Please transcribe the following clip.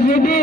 city